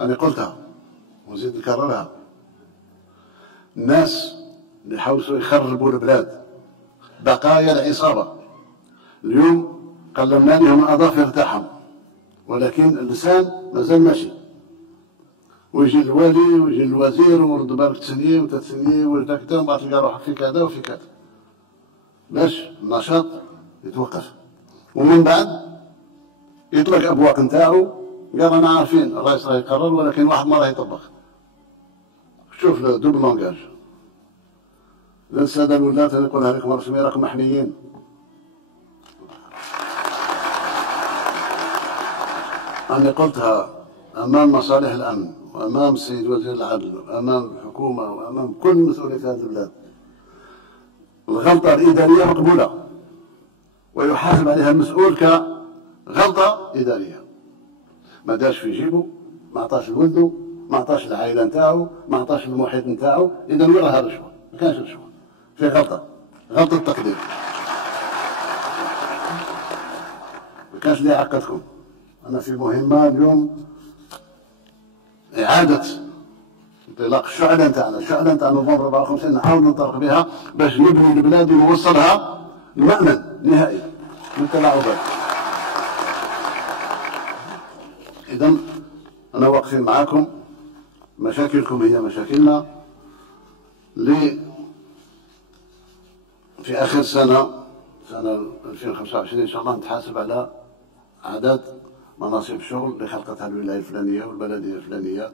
أنا قلتها ونزيد نكررها. الناس اللي حاولوا يخربوا البلاد بقايا العصابة اليوم قلمنا لهم أظافر تاعهم، ولكن اللسان مازال ماشي. ويجي الوالي ويجي الوزير ورد بالك تسنيه وتتسنيه وتكتم وبعد تلقى روحك في كذا وفي كذا باش النشاط يتوقف. ومن بعد يطلق أبواق نتاعو قال أنا عارفين الرئيس راه يقرر ولكن واحد ما راه يطبق. شوف دوبل لونجاج. السادة الولاة أنا نقولها لكم رسمي راكم محميين. أنا قلتها أمام مصالح الأمن وأمام السيد وزير العدل وأمام الحكومة وأمام كل مسؤولين في هذه البلاد. الغلطة الإدارية مقبولة ويحاسب عليها المسؤول كغلطة إدارية. ما دارش في جيبه، ما عطاش لولده، ما عطاش العائلة نتاعو، ما عطاش المحيط نتاعو، إذا وين راها الرشوة؟ ما كانش رشوة، في غلطة تقدير. ما كانش اللي يعقدكم. أنا في مهمة اليوم إعادة انطلاق الشعلة نتاعنا، الشعلة نتاع نوفمبر 54 نحاول ننطلق بها باش نبني البلاد ونوصلها لمأمن نهائي من التلاعبات. إذا أنا واقفين معاكم، مشاكلكم هي مشاكلنا. في آخر سنة 2025 إن شاء الله نتحاسب على عدد مناصب الشغل اللي خلقتها الولاية الفلانية والبلدية الفلانية